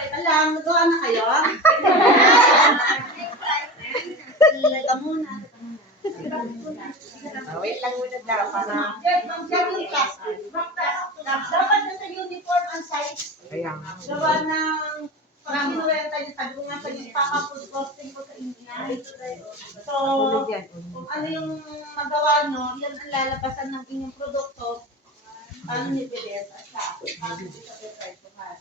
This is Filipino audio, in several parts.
Teka lang. Nagawa na kayo? Teka muna. Wait lang muna daw. Para... Dapat na sa uniform ang size. Ayan. Gawa ng pag sinuwenta niyo, sabi ko nga sa inyo, pakapos posting ko sa inyo. So, kung ano yung magawa nyo, yan ang lalabasan ng inyong produkto. Paano nyo bibenta siya? Paano nyo sa presyohan?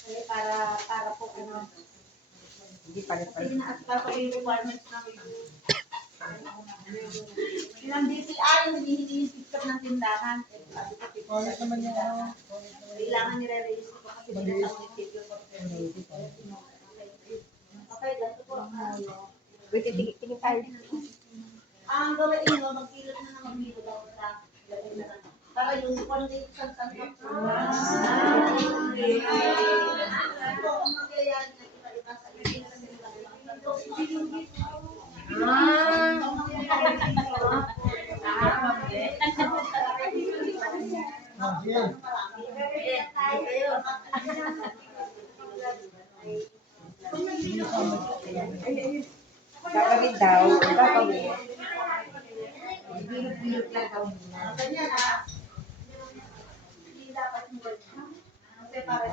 Kasi para po ano, Hindi pare-pare. kasi na-at pa yung requirements ng ilang DTI, hindi yung picture ng tindahan. Sabi ko, picture ng tindahan. Kailangan nire-register ko kasi din sa municipio for okay, ganito po. Wait, tingin tayo. Ang gawin nyo, magkilot na ng magkilot daw sa para yung foundation sa mga ang magyayari na iba-iba sa inyo. Gagawin daw. Gagawin. Bilog-bilog lang daw muna. Ganyan ha. Hindi dapat mo ganyan. Kasi para